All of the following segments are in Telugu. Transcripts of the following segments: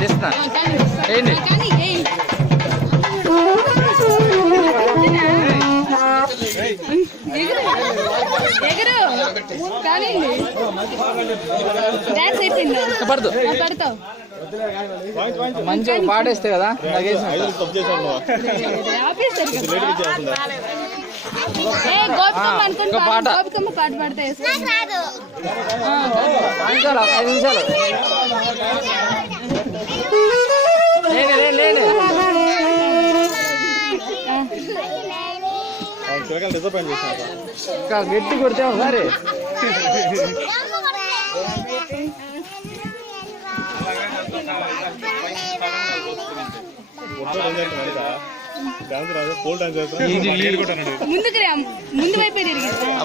తీస్తున్నా ఏంటి పడదు మంచిగా పాడేస్తే కదా పాట 5 నిమిషాలు ఇంకా గట్టి కొడితే ఒకసారి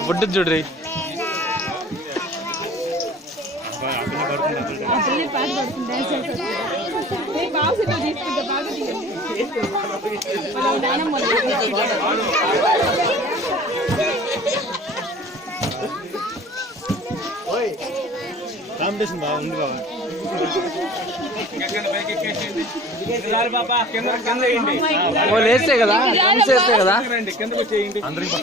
బుడ్డ చూడ్రి కాంపిటీషన్ బాగుంది బాబా వేస్తే కదా వేస్తే కదా అందరికి